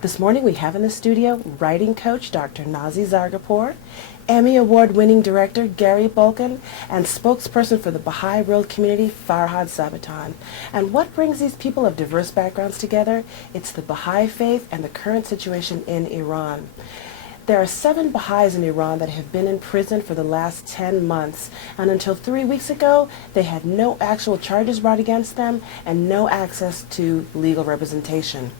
This morning we have in the studio writing coach Dr. Nazi Zargarpur, Emmy Award-winning director Gary Bulkin, and spokesperson for the Baha'i world community Farhad Sabatan. And what brings these people of diverse backgrounds together? It's the Baha'i faith and the current situation in Iran. There are 7 Baha'is in Iran that have been in prison for the last 10 months, and until 3 weeks ago, they had no actual charges brought against them and no access to legal representation.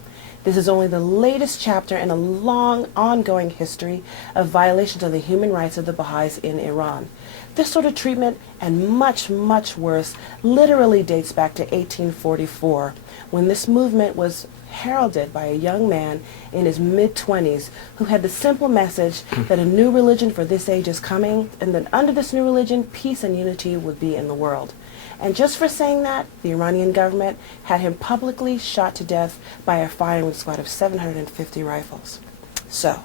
This is only the latest chapter in a long, ongoing history of violations of the human rights of the Baha'is in Iran. This sort of treatment, and much, much worse, literally dates back to 1844, when this movement was heralded by a young man in his mid-20s who had the simple message that a new religion for this age is coming, and that under this new religion, peace and unity would be in the world. And just for saying that, the Iranian government had him publicly shot to death by a firing squad of 750 rifles. So,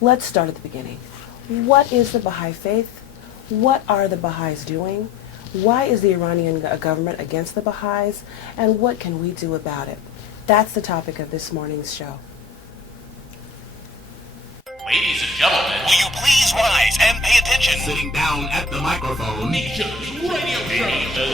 let's start at the beginning. What is the Baha'i faith? What are the Baha'is doing? Why is the Iranian government against the Baha'is? And what can we do about it? That's the topic of this morning's show. Ladies and gentlemen, will you please rise and pay attention? Sitting down at the microphone, Nietzsche's radio show.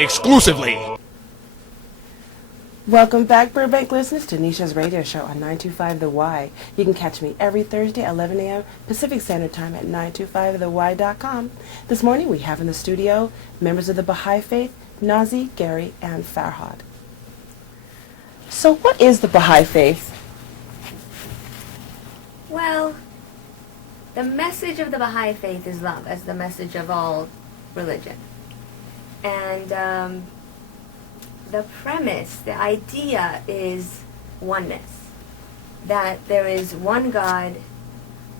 Exclusively. Welcome back, Burbank listeners, to Nisha's radio show on 925 The Y. You can catch me every Thursday at 11 a.m. Pacific Standard Time at 925they.com. This morning we have in the studio members of the Baha'i faith, Nazi, Gary, and Farhad. So what is the Baha'i faith? Well, the message of the Baha'i faith is love, as the message of all religion. And the premise, the idea is oneness. That there is one God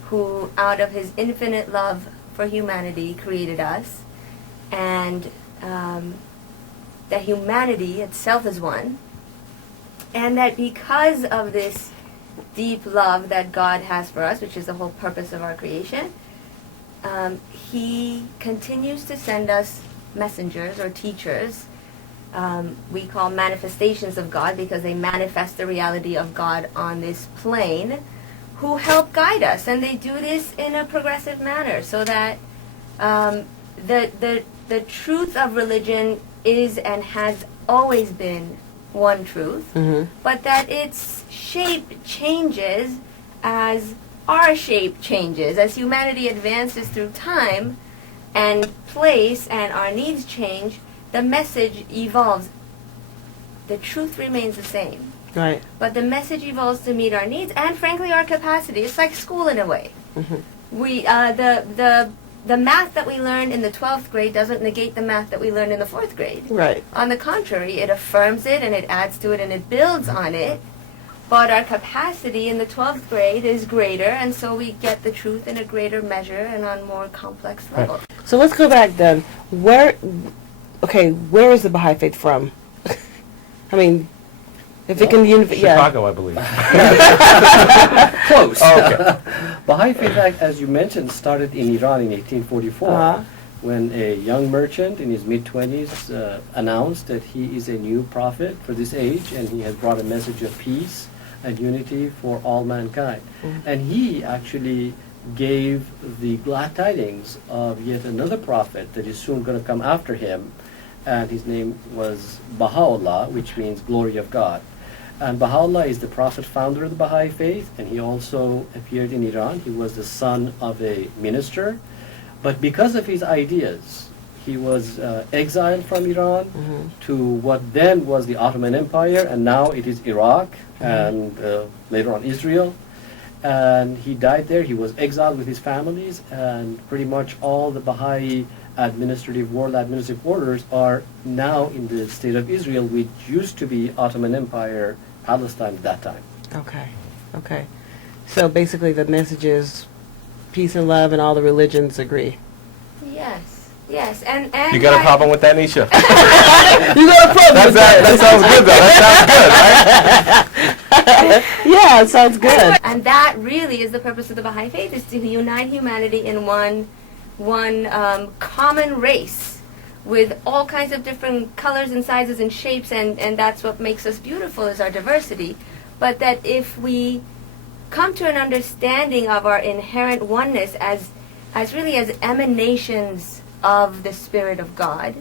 who, out of his infinite love for humanity, created us. And that humanity itself is one. And that because of this deep love that God has for us, which is the whole purpose of our creation, he continues to send us messengers or teachers. We call manifestations of God because they manifest the reality of God on this plane, who help guide us, and they do this in a progressive manner, so that the truth of religion is and has always been one truth, but that its shape changes as our shape changes, as humanity advances through time and place, and our needs change. The message evolves. The truth remains the same. Right. But the message evolves to meet our needs and, frankly, our capacity. It's like school in a way. We the math that we learned in the 12th grade doesn't negate the math that we learned in the 4th grade. Right. On the contrary, it affirms it and it adds to it and it builds on it. But our capacity in the 12th grade is greater, and so we get the truth in a greater measure and on more complex levels. Right. So let's go back then. Where is the Baha'i faith from? I mean, if it can be Chicago, I believe. Close. Oh, okay. Baha'i faith, as you mentioned, started in Iran in 1844, when a young merchant in his mid-20s announced that he is a new prophet for this age, and he had brought a message of peace and unity for all mankind. And he actually gave the glad tidings of yet another prophet that is soon going to come after him, and his name was Baha'u'llah, which means glory of God. And Baha'u'llah is the prophet founder of the Baha'i faith, and he also appeared in Iran. He was the son of a minister, but because of his ideas, he was exiled from Iran to what then was the Ottoman Empire, and now it is Iraq, and later on Israel. and he died there. He was exiled with his families, and pretty much all the Baha'i world administrative orders are now in the state of Israel, which used to be Ottoman Empire, Palestine at that time. Okay. Okay. So basically the message is peace and love and all the religions agree. Yes. Yes. And You got a problem with that, Nisha? You got a problem That sounds good, though. That sounds good, right? Yeah, it sounds good. And that really is the purpose of the Baha'i Faith, is to unite humanity in one common race with all kinds of different colors and sizes and shapes, and that's what makes us beautiful, is our diversity. But that if we come to an understanding of our inherent oneness as really as emanations of the Spirit of God,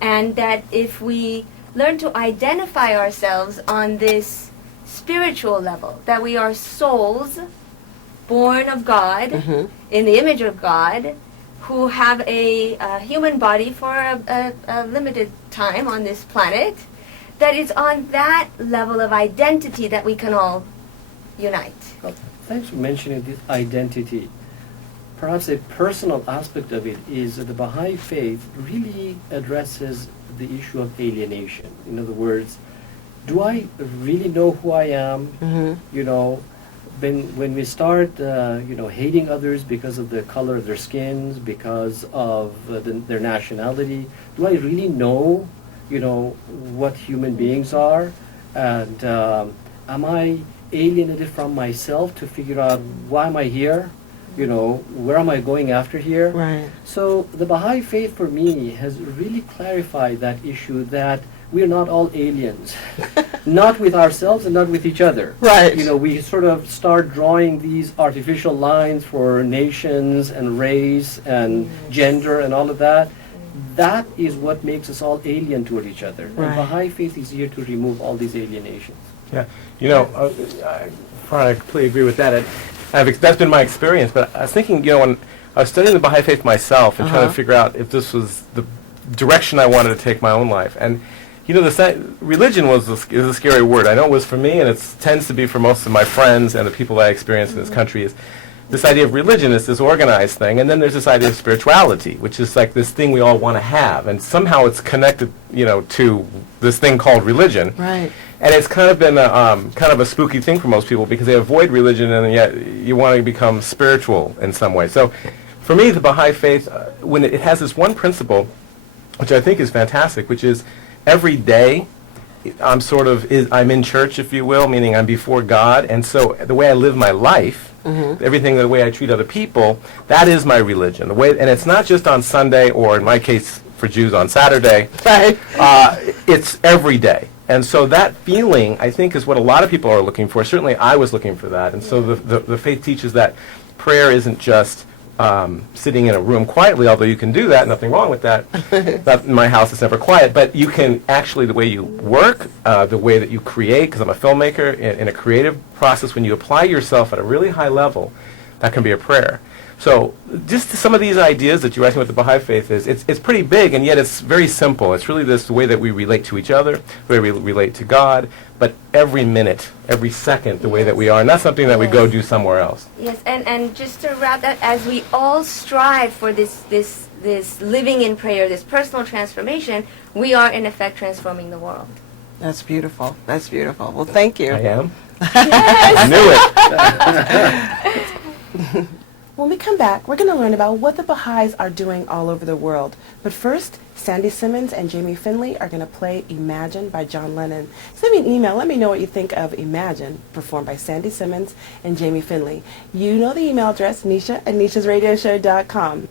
and that if we learn to identify ourselves on this spiritual level, that we are souls born of God, in the image of God, who have a human body for a limited time on this planet, that it's on that level of identity that we can all unite. Well, thanks for mentioning this identity. Perhaps a personal aspect of it is that the Baha'i Faith really addresses the issue of alienation. In other words, do I really know who I am? You know, when we start, hating others because of the color of their skins, because of their nationality, do I really know, what human beings are? And am I alienated from myself to figure out why am I here? Where am I going after here? Right. So the Baha'i Faith for me has really clarified that issue, that we are not all aliens, not with ourselves and not with each other. Right. We sort of start drawing these artificial lines for nations and race and gender and all of that. That is what makes us all alien toward each other. Right. And Baha'i Faith is here to remove all these alienations. Yeah. I completely agree with that. That's been my experience, but I was thinking, when I was studying the Baha'i Faith myself and trying to figure out if this was the direction I wanted to take my own life. And, religion is a scary word. I know it was for me, and it tends to be for most of my friends and the people that I experience in this country. Is this idea of religion is this organized thing, and then there's this idea of spirituality, which is like this thing we all want to have, and somehow it's connected, to this thing called religion. Right. And it's kind of been a spooky thing for most people because they avoid religion and yet you want to become spiritual in some way. So for me, the Baha'i Faith, when it has this one principle, which I think is fantastic, which is every day I'm in church, if you will, meaning I'm before God. And so the way I live my life, everything, the way I treat other people, that is my religion. And it's not just on Sunday, or in my case for Jews on Saturday. Right. It's every day. And so that feeling, I think, is what a lot of people are looking for. Certainly I was looking for that. And so the faith teaches that prayer isn't just sitting in a room quietly, although you can do that, nothing wrong with that. Not in my house, it's never quiet. But you can actually, the way you work, the way that you create, because I'm a filmmaker, in a creative process, when you apply yourself at a really high level, that can be a prayer. So just some of these ideas that you're asking what the Baha'i Faith is, it's pretty big, and yet it's very simple. It's really the way that we relate to each other, the way we relate to God, but every minute, every second, the way that we are. And that's something that we go do somewhere else. Yes, and just to wrap that, as we all strive for this living in prayer, this personal transformation, we are in effect transforming the world. That's beautiful. That's beautiful. Well, thank you. I am? Yes. I knew it. When we come back, we're going to learn about what the Baha'is are doing all over the world. But first, Sandy Simmons and Jamie Finley are going to play Imagine by John Lennon. Send me an email. Let me know what you think of Imagine, performed by Sandy Simmons and Jamie Finley. You know the email address, Nisha at nishasradioshow.com.